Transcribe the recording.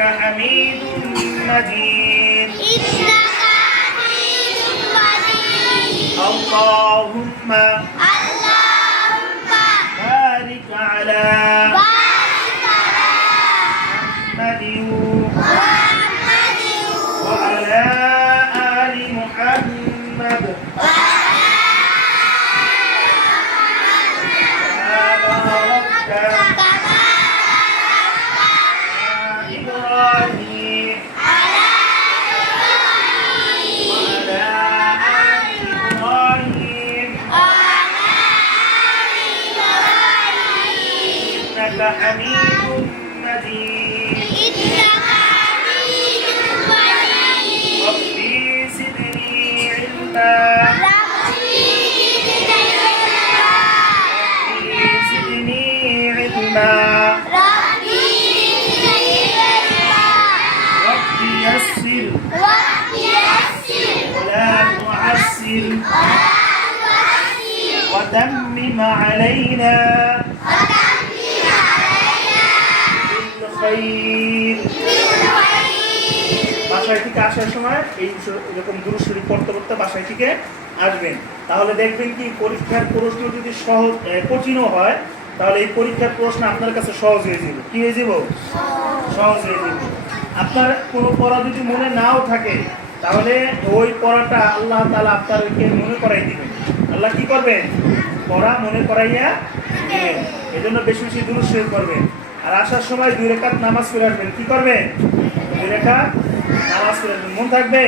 إنك حميد مجيد اللهم بارك على محمد وعلى آل محمد كما باركت على إبراهيم وعلى آل إبراهيم إنك حميد مجيد ربي زدني علما ربي زدني علما ربي يسر ولا تعسر وتمم علينا بالخير বাসায় থেকে আসার সময় এরকম দুরূদ শরীফ পড়তে পড়তে বাসায় থেকে আসবেন। তাহলে দেখবেন কি পরীক্ষার প্রশ্ন যদি সহজ কঠিনও হয় তাহলে এই পরীক্ষার প্রশ্ন আপনার কাছে সহজ হয়ে যাবে। কি হয়ে যাব? সহজ হয়ে যাবে। আপনার কোনো পড়া যদি মনে নাও থাকে তাহলে ওই পড়াটা আল্লাহ তাআলা আপনাদেরকে মনে করাই দিবেন। আল্লাহ কি করবেন? পড়া মনে করাইয়া দিবেন। এজন্য বেশি বেশি দুরূদ শরীফ পড়বেন। আর আসার সময় 2 রাকাত নামাজ পড়ে আসবেন। কি করবেন? 2 রাকাত নামাজ পড়ে আসবেন। মন থাকবে?